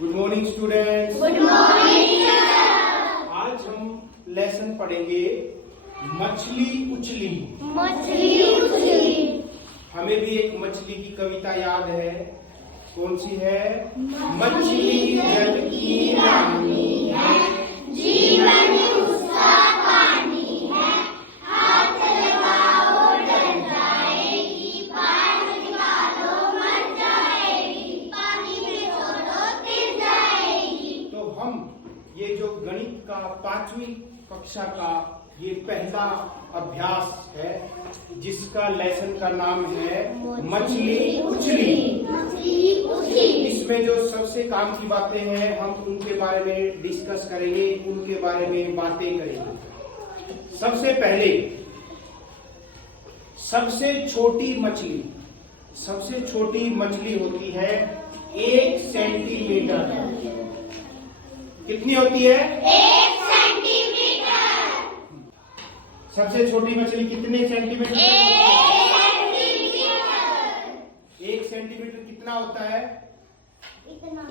Good morning students. Good morning. आज हम lesson पढ़ेंगे मछली उछली। मछली उछली। हमें भी एक मछली की कविता याद है। कौन सी है? मछली जल की रानी है, जीवन उसका पानी है, हाथ लगाओ डर जाएगी, पार निकालो मर जाएगी, पानी में छोड़ो तिर जाएगी। तो हम ये जो गणित का 5वीं कक्षा का ये पहला अभ्यास है जिसका लेसन का नाम है मछली उछली। इसमें जो सबसे काम की बातें हैं हम उनके बारे में डिस्कस करेंगे, उनके बारे में बातें करेंगे। सबसे पहले सबसे छोटी मछली होती है 1 सेंटीमीटर। कितनी होती है? 1 सेंटीमीटर। सबसे छोटी मछली कितने सेंटीमीटर? 1 सेंटीमीटर कितना होता है? इतना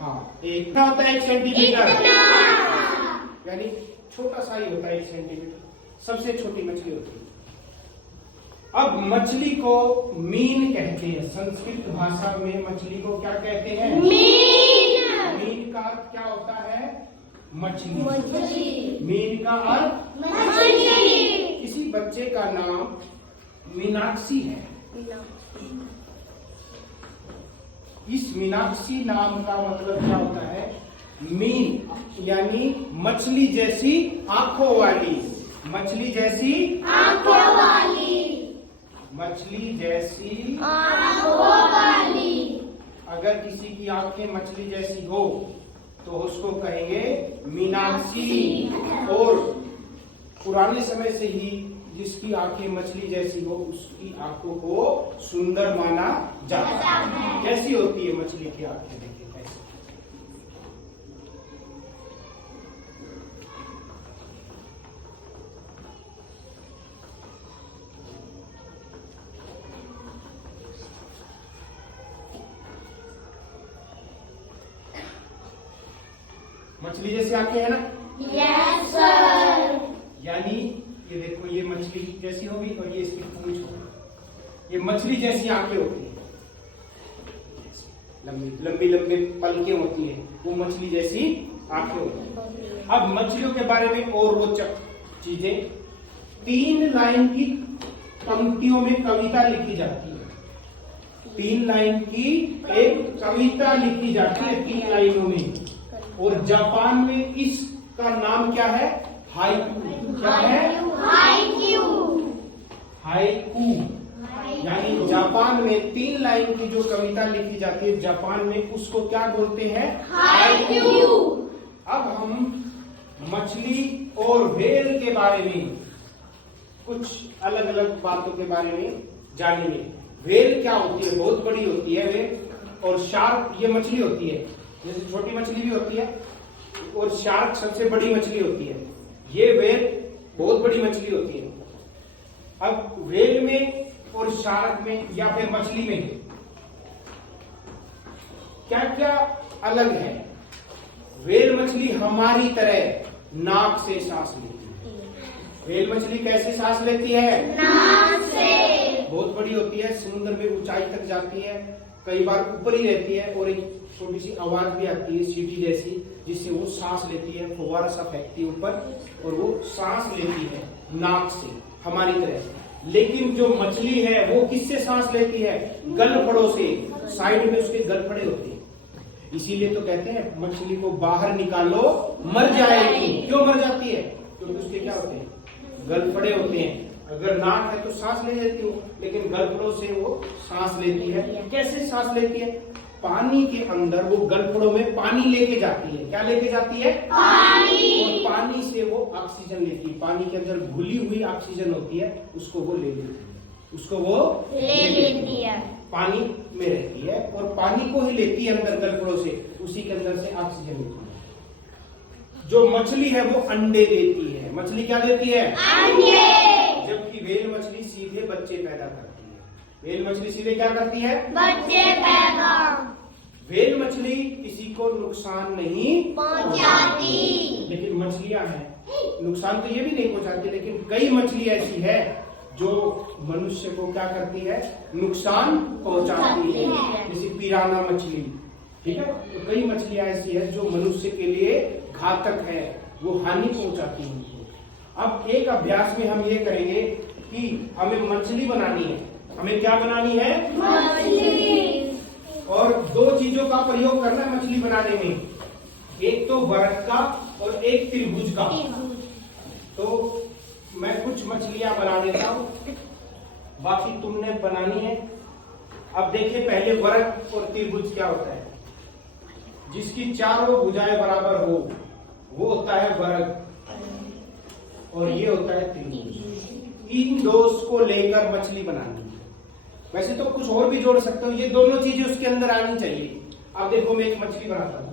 हाँ, कितना होता है 1 सेंटीमीटर? यानी छोटा सा ही होता है 1 सेंटीमीटर। सबसे छोटी मछली होती है। अब मछली को मीन कहते हैं। संस्कृत भाषा में मछली को क्या कहते हैं? मीन का अर्थ क्या होता है? मछली। मीन का अर्थ मछली। किसी बच्चे का नाम मीनाक्षी है। इस मीनाक्षी नाम का मतलब क्या होता है? मीन यानी मछली जैसी आंखों वाली। मछली जैसी आंखों वाली। मछली जैसी आंखों वाली। अगर किसी की आंखें मछली जैसी हो तो उसको कहेंगे मीनाक्षी। और पुराने समय से ही जिसकी आंखें मछली जैसी हो उसकी आंखों को सुंदर माना जाता है। कैसी होती है मछली की आंखें? देखिए कैसे। मछली जैसी आंखें है ना? Yes sir. यानी ये देखो, ये मछली जैसी होगी और ये इसकी पूंछ होगी। ये मछली जैसी आंखें होती है। लंबी लंबी लंबी पलकें होती है, वो मछली जैसी आंखें होती है। अब मछलियों के बारे में और रोचक चीजें, 3 लाइन की पंक्तियों में कविता लिखी जाती है। 3 लाइन की एक कविता लिखी जाती है 3 लाइनों में। और जापान में इसका नाम क्या है? हाइकू। क्या है? हाइकू। यानी जापान में 3 लाइन की जो कविता लिखी जाती है जापान में उसको क्या बोलते हैं? हाइकू। अब हम मछली और व्हेल के बारे में कुछ अलग अलग बातों के बारे में जानेंगे। व्हेल क्या होती है? बहुत बड़ी होती है व्हेल। और शार्क ये मछली होती है, जैसे छोटी मछली भी होती है। और शार्क सबसे बड़ी मछली होती है। ये व्हेल बहुत बड़ी मछली होती है। अब व्हेल में और शार्क में या फिर मछली में क्या क्या अलग है? व्हेल मछली हमारी तरह नाक से सांस लेती है। व्हेल मछली कैसे सांस लेती है? नाक से। बहुत बड़ी होती है, समुद्र में ऊंचाई तक जाती है, कई बार ऊपर ही रहती है और एक छोटी सी आवाज भी आती है सीटी जैसी, जिससे वो सांस लेती है। फुव्वारा सा फेंकती है ऊपर और वो सांस लेती है नाक से हमारी तरह। लेकिन जो मछली है वो किससे सांस लेती है? गलफड़ों से। साइड में उसके गलफड़े होते हैं। इसीलिए तो कहते हैं मछली को बाहर निकालो मर जाएगी। क्यों मर जाती है? क्योंकि उसके क्या होते हैं? गलफड़े होते हैं। अगर नाक है तो सांस ले लेती हो, लेकिन गलफड़ों से वो सांस लेती है। कैसे सांस लेती है? पानी के अंदर वो गलफड़ों में पानी लेके जाती है। क्या लेके जाती है? पानी। और पानी से वो ऑक्सीजन लेती है। पानी के अंदर घुली हुई ऑक्सीजन होती है, उसको वो ले लेती है। उसको वो ले लेती है। पानी में रहती है और पानी को ही लेती है अंदर गलफड़ों से, उसी के अंदर से ऑक्सीजन लेती है। जो मछली है वो अंडे देती है। मछली क्या देती है? अंडे। जबकि व्हेल मछली सीधे बच्चे पैदा करती है। व्हेल मछली सीधे क्या करती है? बच्चे पैदा। को नुकसान नहीं पहुंचाती। लेकिन मछलियां हैं, नुकसान तो ये भी नहीं पहुंचाती, लेकिन कई मछली ऐसी है जो मनुष्य को क्या करती है, नुकसान पहुंचाती है। जैसे पिराना मछली, ठीक है। तो कई मछलियां ऐसी है जो मनुष्य के लिए घातक है, वो हानि पहुंचाती है उनको। अब एक अभ्यास में हम ये करेंगे कि हमें मछली बनानी है। हमें क्या बनानी है, मछली। और दो चीजों का प्रयोग करना है मछली बनाने में, एक तो वर्ग का और एक त्रिभुज का। तो मैं कुछ मछलियां बना देता हूं, बाकी तुमने बनानी है। अब देखिए पहले वर्ग और त्रिभुज क्या होता है। जिसकी चारों भुजाएं बराबर हो वो होता है वर्ग, और ये होता है त्रिभुज। इन दोष को लेकर मछली बनानी है। वैसे तो कुछ और भी जोड़ सकते हो, ये दोनों चीजें उसके अंदर आनी चाहिए। अब देखो मैं एक मछली बनाता हूं।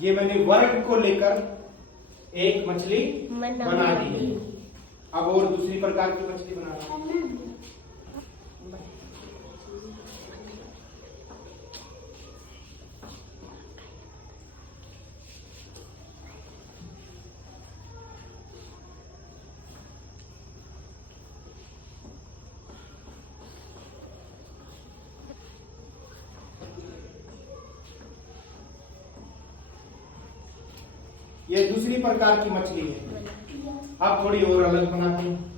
ये मैंने वर्ग को लेकर एक मछली बना दी है। अब और दूसरी प्रकार की मछली बना रहा हूं। ये दूसरी प्रकार की मछली है। अब थोड़ी और अलग बनाते हैं।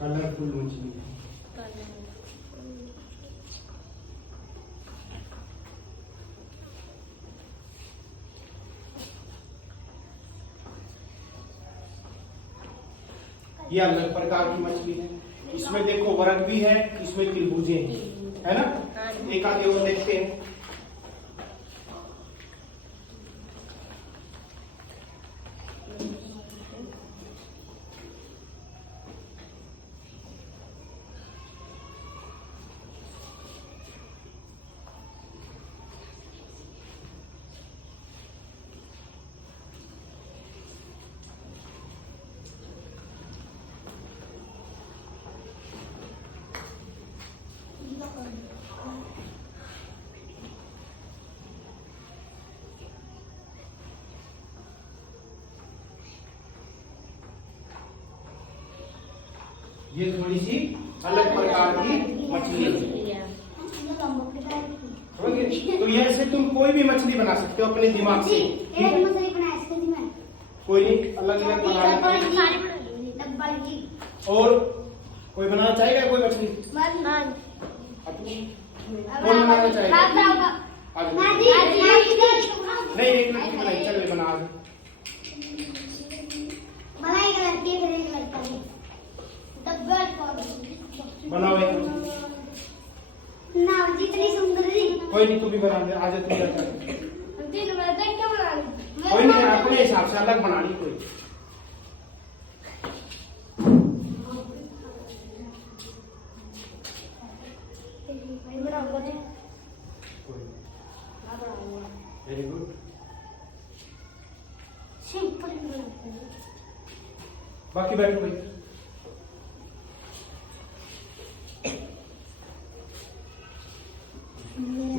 कलरफुल मछली है। ये अलग प्रकार की मछली है। इसमें देखो वर्ग भी है, इसमें त्रिभुजें हैं, है ना। एक आगे और देखते हैं। ये थोड़ी सी अलग प्रकार की मछली है। समझे? तो ये ऐसे तुम कोई भी मछली बना सकते हो अपने दिमाग से, ठीक है? कोई नहीं, अलग अलग बना लेते। और कोई बनाना चाहेगा कोई मछली? कौन बनाना चाहेगा? नहीं, एक मछली बनाई, चल बना। बनाओ एक जितनी सुंदर थी। कोई नहीं, तू भी बना दे। आज तू क्या कोई नहीं, अपने हिसाब से अलग बना ली कोई। Very good. बाकी बैठो भाई। Mm-hmm.